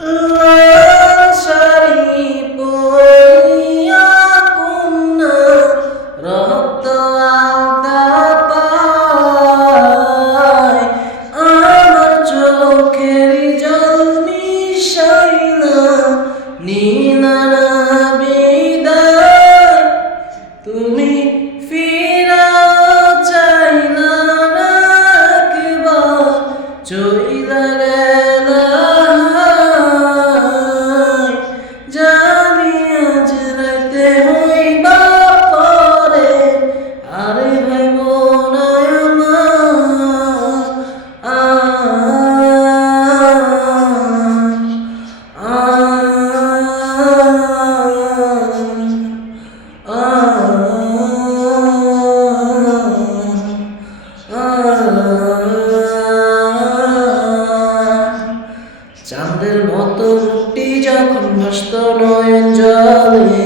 লাল শাড়ি পরিয়া কন্যা রক্ত আলতা পায়, আমার চোখের জল মিশাইলা নিলা না বিদায়। তুমি ফিরাও চাইলা না একবার, চইলা গেলা জানি আজ রাইতে হইবা পরে, আরে ভাইব না চাঁদের মতো মুক্তি যখন ভাসত নয়ন জলে,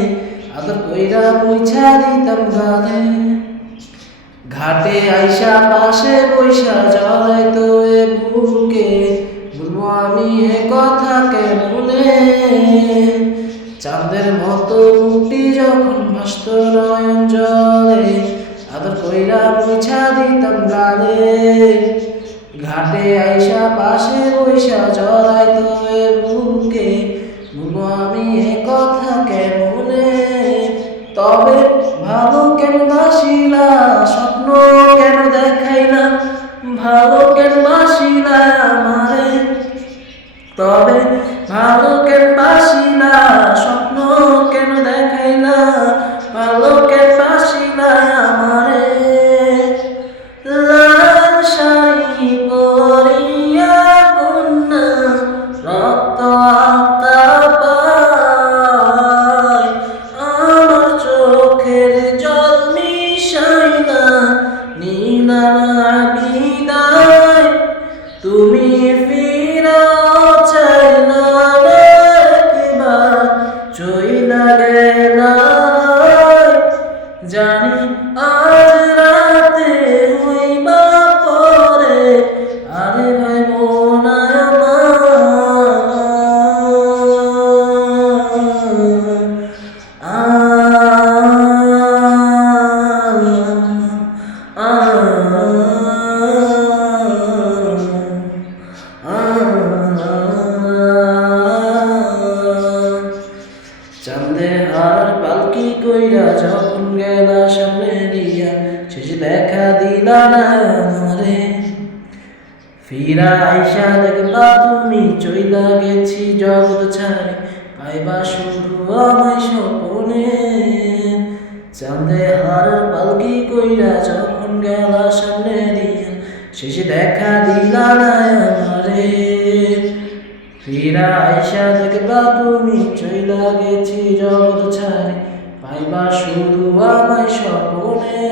আদর কইরা মুছা দিতাম গালে। ঘাটে আইসা পাশে বৈশা জড়াইতো এ বুকে, বলবো আমি এ কথা কেমনে। চাঁদের মতো মুক্তি যখন ভাসত নয়ন জলে, আদর কইরা মুছা দিতাম গালে। ঘাটে আইসা পাশে বৈশা জড়াইতো এ বুকে, বলবো আমি এ কথা কেমনে। তবে ভালো কেন বাসিলা, স্বপ্ন কেন দেখাইলা, ভালো কেন বাসিলা আমারে। তবে ভালো কেন বাসিলা, স্বপ্ন কেন দেখাইলা, ভালো কেন বাসিলা আমারে। লাল শাড়ি পরিয়া কন্যা রক্ত আলতা পায়, আমার চোখের জল মিশাইলা নিলা না বিদায়। তুমি ফিরাও চাইলা না একবার, চইলা গেলা জানি আজ রাতে হইবা পরে, আরে ভাইব না চাঁদে হার পালকি কইরা যখন গেলা সামনে দিয়া, শেষ দেখা দিলা না আমারে। ফিরা আইসা দেখলা তুমি চইলা গেছি জগৎ ছাড়ে, পাইবা শুধু আমায় স্বপনে। চাঁদে হার পালকি কইরা যখন গেলা সামনে দিয়া, শেষ দেখা দিলা না আমারে। ফিরা আইসা দেখবা তুমি চইলা গেছি জগৎ ছাড়ে, পাইবা শুধু আমায় স্বপনে।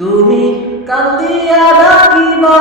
তুমি কান্দিয়া ডাকিবা